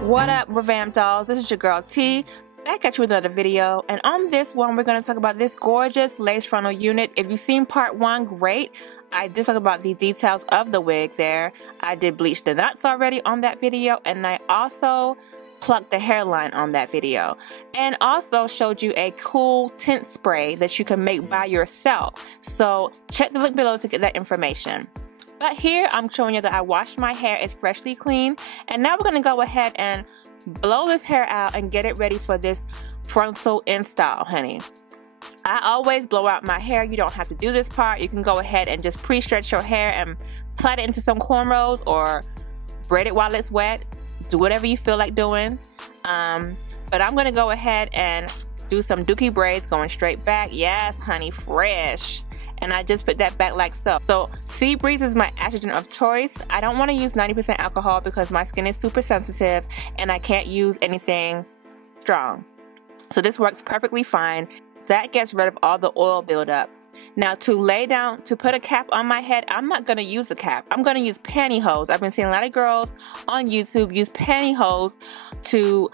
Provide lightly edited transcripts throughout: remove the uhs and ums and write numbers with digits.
What up, Revamped Dolls? This is your girl T, back at you with another video, and on this one we're going to talk about this gorgeous lace frontal unit. If you've seen part 1, great. I did talk about the details of the wig there. I did bleach the knots already on that video, and I also plucked the hairline on that video, and also showed you a cool tint spray that you can make by yourself. So check the link below to get that information. But here I'm showing you that I washed my hair, it's freshly clean, and now we're going to go ahead and blow this hair out and get it ready for this frontal install, honey. I always blow out my hair. You don't have to do this part. You can go ahead and just pre-stretch your hair and plait it into some cornrows or braid it while it's wet. Do whatever you feel like doing. But I'm going to go ahead and do some dookie braids going straight back. Yes, honey, fresh. And I just put that back like so. So Sea Breeze is my estrogen of choice. I don't want to use 90% alcohol because my skin is super sensitive and I can't use anything strong. So this works perfectly fine. That gets rid of all the oil buildup. Now to put a cap on my head, I'm not going to use a cap. I'm going to use pantyhose. I've been seeing a lot of girls on YouTube use pantyhose to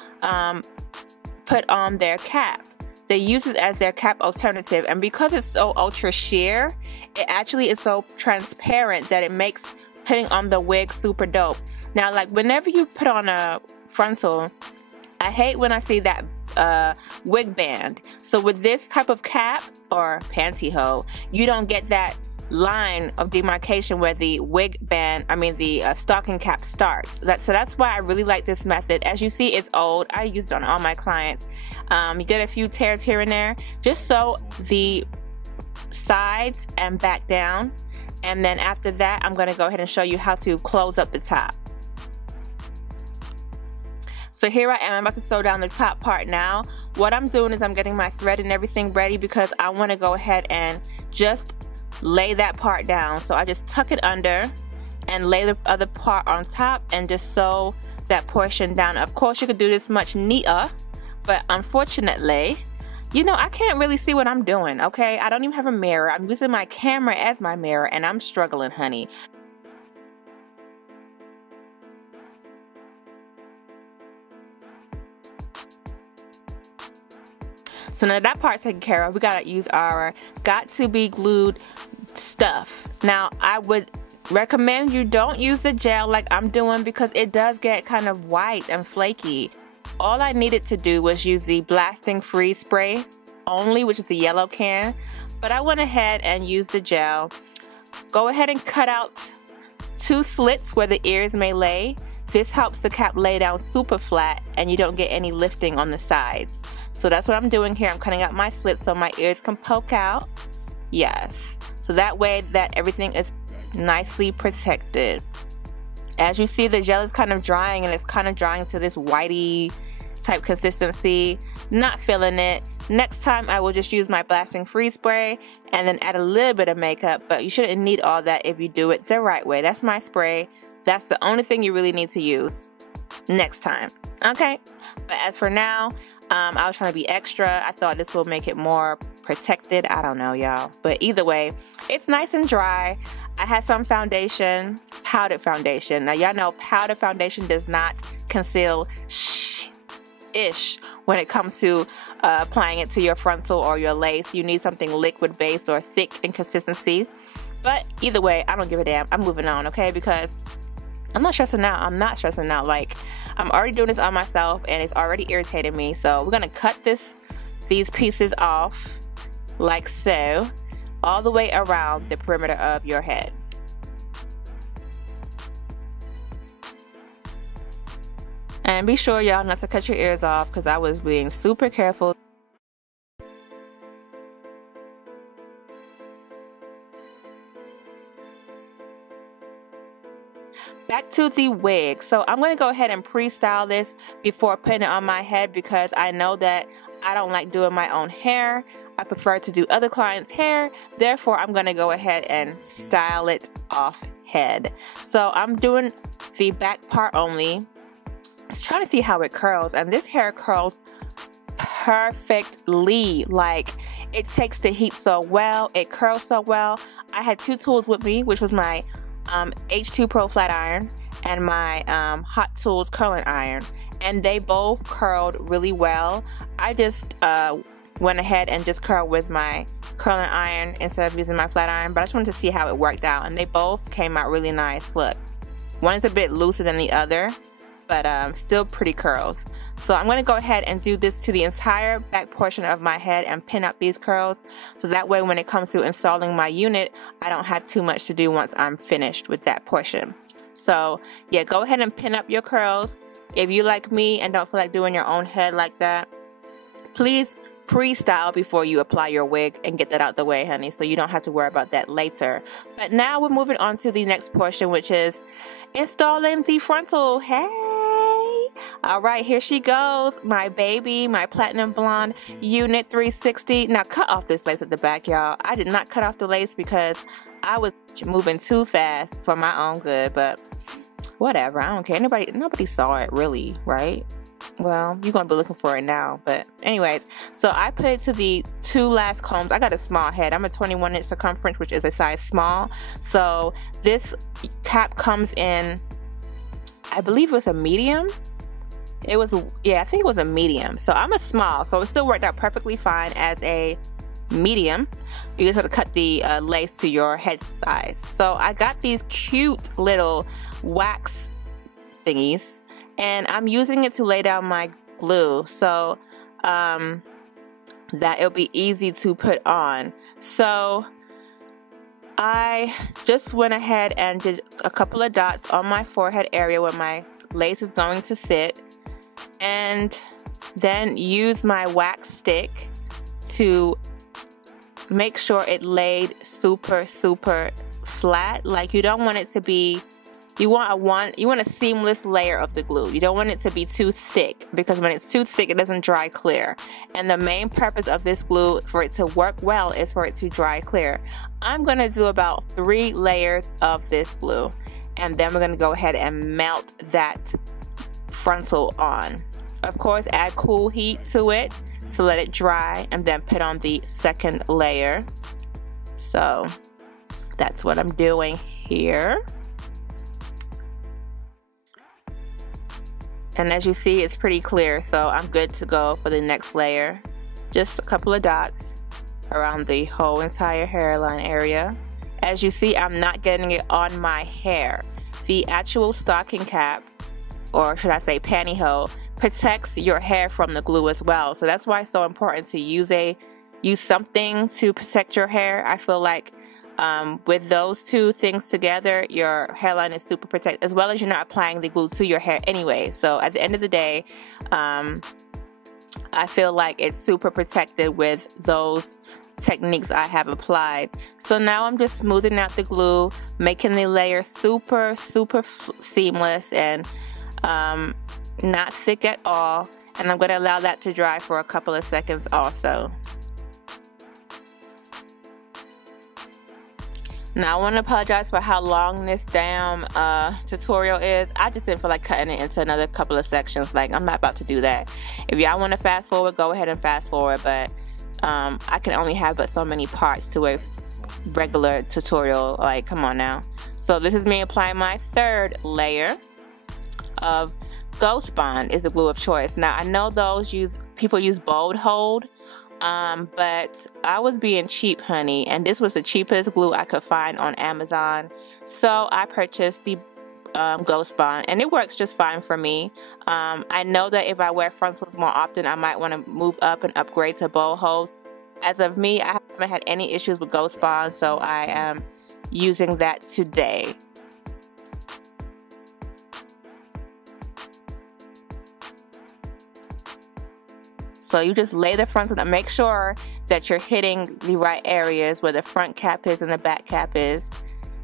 put on their cap. They use it as their cap alternative, and because it's so ultra sheer, it actually is so transparent that it makes putting on the wig super dope. Now, like whenever you put on a frontal, I hate when I see that wig band. So with this type of cap or pantyhose, you don't get that line of demarcation where the wig band, the stocking cap starts. So that's why I really like this method. As you see, it's old. I used it on all my clients. You get a few tears here and there, just so the sides and back down. And then after that, I'm going to go ahead and show you how to close up the top. So here I am, I'm about to sew down the top part now. What I'm doing is I'm getting my thread and everything ready because I want to go ahead and just lay that part down. So I just tuck it under and lay the other part on top and just sew that portion down. Of course, you could do this much neater, but unfortunately, you know, I can't really see what I'm doing, okay? I don't even have a mirror. I'm using my camera as my mirror and I'm struggling, honey. So now that part's taken care of, we gotta use our Got2b Glued stuff. Now, I would recommend you don't use the gel like I'm doing because it does get kind of white and flaky. All I needed to do was use the Blasting Freeze Spray only, which is the yellow can. But I went ahead and used the gel. Go ahead and cut out 2 slits where the ears may lay. This helps the cap lay down super flat and you don't get any lifting on the sides. So that's what I'm doing here. I'm cutting out my slits so my ears can poke out. Yes. So that way that everything is nicely protected. As you see, the gel is kind of drying and it's kind of drying to this whitey type consistency. Not feeling it. Next time I will just use my Blasting Freeze Spray and then add a little bit of makeup, but you shouldn't need all that if you do it the right way. That's my spray. That's the only thing you really need to use next time. Okay? But as for now, I was trying to be extra. I thought this will make it more protected. I don't know, y'all. But either way, it's nice and dry. I had some foundation, powdered foundation. Now, y'all know powdered foundation does not conceal ish when it comes to applying it to your frontal or your lace. You need something liquid based or thick in consistency. But either way, I don't give a damn. I'm moving on, okay? Because I'm not stressing out. I'm not stressing out. Like, I'm already doing this on myself and it's already irritating me. So we're gonna cut these pieces off like so, all the way around the perimeter of your head. And be sure, y'all, not to cut your ears off because I was being super careful. Back to the wig. So I'm going to go ahead and pre-style this before putting it on my head because I know that I don't like doing my own hair. I prefer to do other clients' hair. Therefore, I'm going to go ahead and style it off head. So I'm doing the back part only. Just trying to see how it curls, and this hair curls perfectly. Like, it takes the heat so well, it curls so well. I had 2 tools with me, which was my H2 Pro flat iron and my Hot Tools curling iron, and they both curled really well. I just went ahead and just curled with my curling iron instead of using my flat iron, but I just wanted to see how it worked out, and they both came out really nice. Look, one is a bit looser than the other, but still pretty curls. So I'm going to go ahead and do this to the entire back portion of my head and pin up these curls, so that way when it comes to installing my unit, I don't have too much to do once I'm finished with that portion. So yeah, go ahead and pin up your curls. If you like me and don't feel like doing your own head like that, please pre-style before you apply your wig and get that out the way, honey, so you don't have to worry about that later. But now we're moving on to the next portion, which is installing the frontal. Hey! Alright, here she goes, my baby, my platinum blonde unit 360. Now cut off this lace at the back, y'all. I did not cut off the lace because I was moving too fast for my own good, but whatever, I don't care. Nobody saw it really, right? Well, you're gonna be looking for it now, but anyways, so I put it to the two last combs. I got a small head. I'm a 21-inch circumference, which is a size small. So this cap comes in, I believe it was a medium. It was, yeah, I think it was a medium. So I'm a small, so it still worked out perfectly fine as a medium. You just have to cut the lace to your head size. So I got these cute little wax thingies, and I'm using it to lay down my glue so that it'll be easy to put on. So I just went ahead and did a couple of dots on my forehead area where my lace is going to sit, and then use my wax stick to make sure it laid super flat. Like, you don't want it to be, you want a seamless layer of the glue. You don't want it to be too thick, because when it's too thick it doesn't dry clear, and the main purpose of this glue for it to work well is for it to dry clear. I'm gonna do about 3 layers of this glue, and then we're gonna go ahead and melt that frontal on. Of course, add cool heat to it to let it dry, and then put on the second layer. So that's what I'm doing here. And as you see, it's pretty clear, so I'm good to go for the next layer. Just a couple of dots around the whole entire hairline area. As you see, I'm not getting it on my hair. The actual stocking cap, or should I say pantyhose, protects your hair from the glue as well. So that's why it's so important to use something to protect your hair. I feel like with those two things together, your hairline is super protected, as well as you're not applying the glue to your hair anyway. So at the end of the day, I feel like it's super protected with those techniques I have applied. So now I'm just smoothing out the glue, making the layer super seamless and not thick at all, and I'm going to allow that to dry for a couple of seconds also. Now I want to apologize for how long this damn tutorial is. I just didn't feel like cutting it into another couple of sections. Like, I'm not about to do that. If y'all want to fast forward, go ahead and fast forward, but I can only have but so many parts to a regular tutorial. Like, come on now. So this is me applying my third layer of Ghost Bond, is the glue of choice. Now I know people use Bold Hold, but I was being cheap, honey, and this was the cheapest glue I could find on Amazon, so I purchased the Ghost Bond, and it works just fine for me. I know that if I wear frontals more often, I might want to move up and upgrade to Bold Hold. As of me, I haven't had any issues with Ghost Bond, so I am using that today. So you just lay the frontal and make sure that you're hitting the right areas where the front cap is and the back cap is.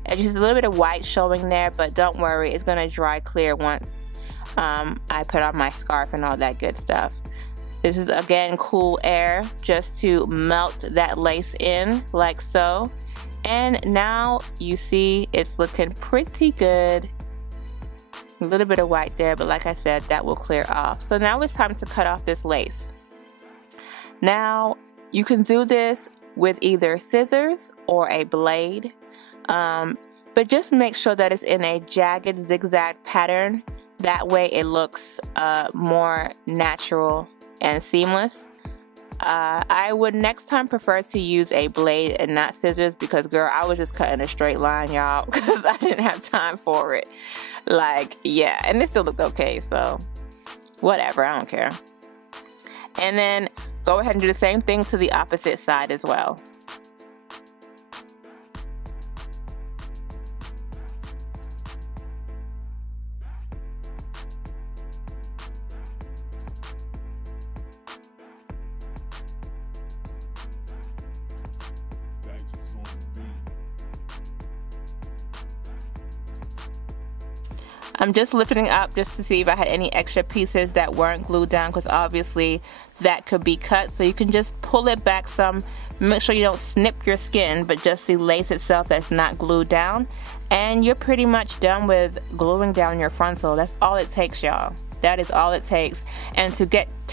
And just a little bit of white showing there, but don't worry, it's going to dry clear once I put on my scarf and all that good stuff. This is again cool air just to melt that lace in like so. And now you see it's looking pretty good. A little bit of white there, but like I said, that will clear off. So now it's time to cut off this lace. Now you can do this with either scissors or a blade, but but just make sure that it's in a jagged zigzag pattern. That way it looks more natural and seamless. I would next time prefer to use a blade and not scissors, because girl, I was just cutting a straight line, y'all, because I didn't have time for it. Like, yeah, and it still looked okay, so whatever, I don't care. And then go ahead and do the same thing to the opposite side as well. I'm just lifting it up just to see if I had any extra pieces that weren't glued down, because obviously that could be cut. So you can just pull it back some. Make sure you don't snip your skin, but just the lace itself that's not glued down. And you're pretty much done with gluing down your frontal. That's all it takes, y'all. That is all it takes. And to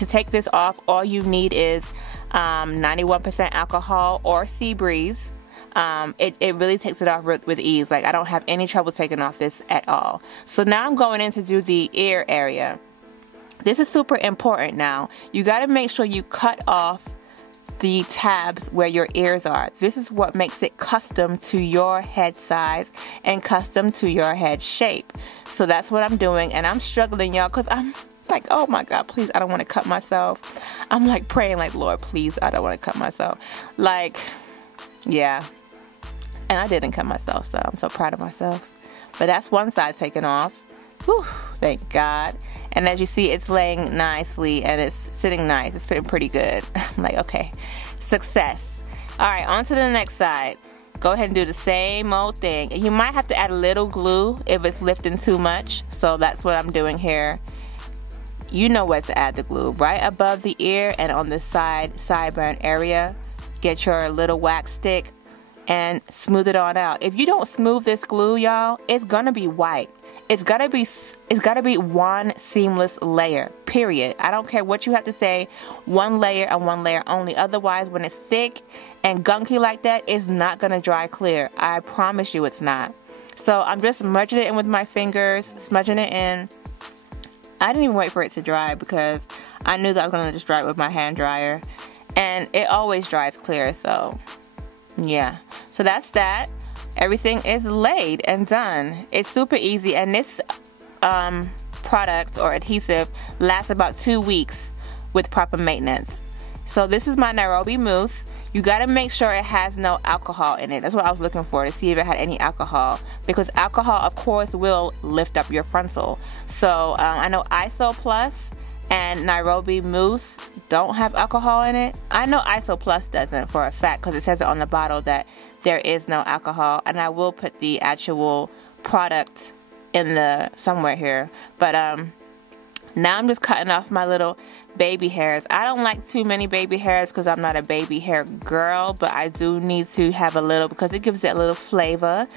take this off, all you need is 91% alcohol or sea breeze. It really takes it off with ease. Like, I don't have any trouble taking off this at all. So now I'm going in to do the ear area. This is super important now. You got to make sure you cut off the tabs where your ears are. This is what makes it custom to your head size and custom to your head shape. So that's what I'm doing, and I'm struggling, y'all, because I'm like, oh my God, please, I don't want to cut myself. I'm like praying like, Lord, please, I don't want to cut myself. Like, yeah. And I didn't cut myself, so I'm so proud of myself. But that's one side taken off. Whew, thank God. And as you see, it's laying nicely and it's sitting nice. It's fitting pretty good. I'm like, okay, success. All right, on to the next side. Go ahead and do the same old thing. And you might have to add a little glue if it's lifting too much. So that's what I'm doing here. You know where to add the glue. Right above the ear and on the sideburn area. Get your little wax stick and smooth it on out. If you don't smooth this glue, y'all, it's gonna be white. It's gotta be one seamless layer, period. I don't care what you have to say, one layer and one layer only. Otherwise, when it's thick and gunky like that, it's not gonna dry clear. I promise you it's not. So I'm just merging it in with my fingers, smudging it in. I didn't even wait for it to dry because I knew that I was gonna just dry it with my hand dryer. And it always dries clear, so yeah. So that's that. Everything is laid and done. It's super easy, and this product or adhesive lasts about 2 weeks with proper maintenance. So this is my Got2b Mousse. You gotta make sure it has no alcohol in it. That's what I was looking for, to see if it had any alcohol, because alcohol of course will lift up your frontal. So I know Isoplus and Got2b Mousse don't have alcohol in it. I know Isoplus doesn't for a fact, because it says it on the bottle that there is no alcohol, and I will put the actual product in the somewhere here. But now I'm just cutting off my little baby hairs. I don't like too many baby hairs because I'm not a baby hair girl, but I do need to have a little because it gives it a little flavor.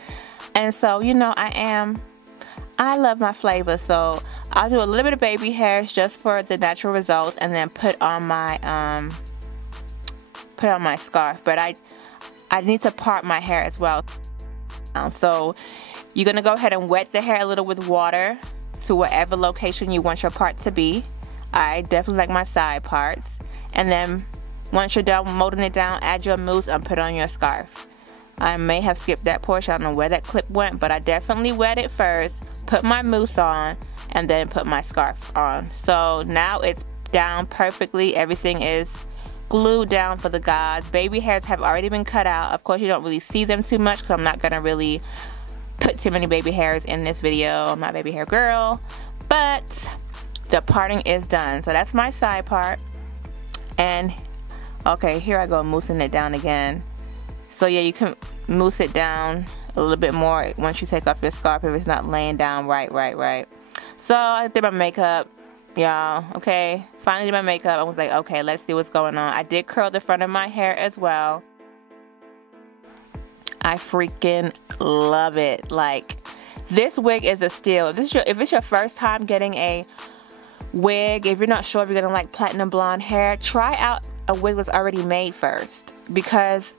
And so, you know, I love my flavor, so I'll do a little bit of baby hairs just for the natural results, and then put on my scarf. But I need to part my hair as well. So you're gonna go ahead and wet the hair a little with water to whatever location you want your part to be. I definitely like my side parts. And then once you're done molding it down, add your mousse and put on your scarf. I may have skipped that portion. I don't know where that clip went, but I definitely wet it first, put my mousse on, and then put my scarf on. So now it's down perfectly. Everything is glued down for the gods. Baby hairs have already been cut out. Of course, you don't really see them too much because I'm not gonna really put too many baby hairs in this video. I'm not a baby hair girl, but the parting is done. So that's my side part. And okay, here I go moussing it down again. So yeah, you can mousse it down a little bit more once you take off your scarf if it's not laying down right. So I did my makeup, y'all. Okay, finally did my makeup. I was like, okay, let's see what's going on. I did curl the front of my hair as well. I freaking love it. Like, this wig is a steal. If it's your first time getting a wig, if you're not sure if you're gonna like platinum blonde hair, try out a wig that's already made first, because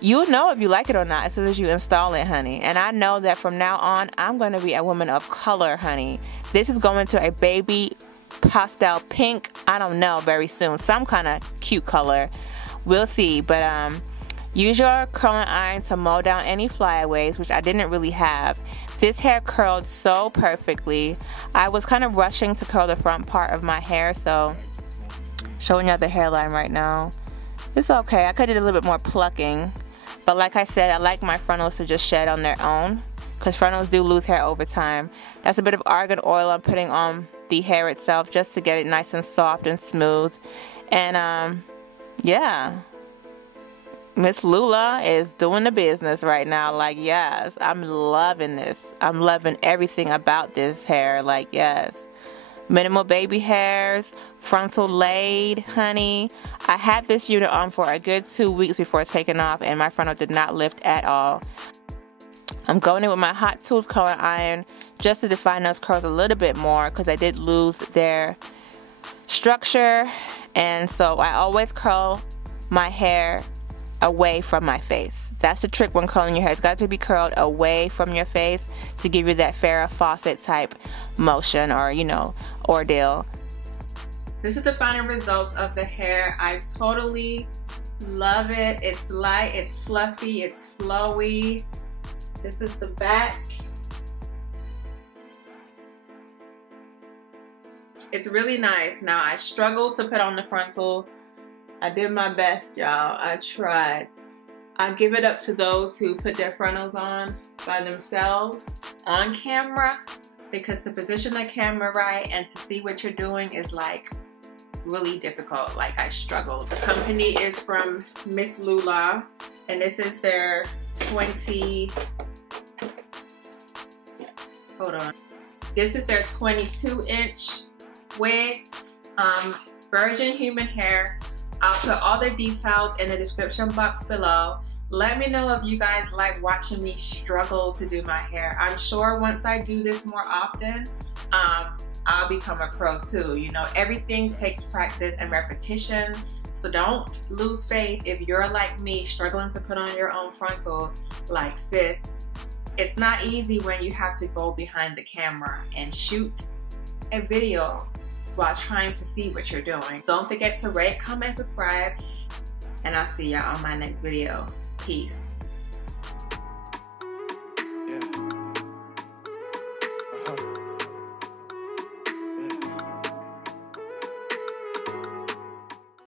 You'll know if you like it or not as soon as you install it, honey. And I know that from now on, I'm going to be a woman of color, honey. This is going to a baby pastel pink, I don't know, very soon. Some kind of cute color. We'll see. But use your curling iron to mow down any flyaways, which I didn't really have. This hair curled so perfectly. I was kind of rushing to curl the front part of my hair, so showing you the hairline right now. It's okay. I could have did a little bit more plucking. But like I said, I like my frontals to just shed on their own, because frontals do lose hair over time. That's a bit of argan oil I'm putting on the hair itself just to get it nice and soft and smooth. And yeah, Mslula is doing the business right now. Like, yes, I'm loving this. I'm loving everything about this hair. Like, yes. Minimal baby hairs, frontal laid, honey. I had this unit on for a good 2 weeks before taking off, and my frontal did not lift at all. I'm going in with my Hot Tools curling iron just to define those curls a little bit more, because I did lose their structure. And so I always curl my hair away from my face. That's the trick when curling your hair. It's got to be curled away from your face to give you that Farrah Fawcett type motion, or, you know, ordeal. This is the final results of the hair. I totally love it. It's light, it's fluffy, it's flowy. This is the back. It's really nice. Now, I struggled to put on the frontal. I did my best, y'all. I tried. I give it up to those who put their frontals on by themselves on camera, because to position the camera right and to see what you're doing is like really difficult. Like, I struggled. The company is from Mslula, and this is their 20, hold on. This is their 22-inch wig, virgin human hair. I'll put all the details in the description box below. Let me know if you guys like watching me struggle to do my hair. I'm sure once I do this more often, I'll become a pro too. You know, everything takes practice and repetition. So don't lose faith if you're like me, struggling to put on your own frontal. Like, sis, it's not easy when you have to go behind the camera and shoot a video while trying to see what you're doing. Don't forget to rate, comment, subscribe, and I'll see y'all on my next video. Peace.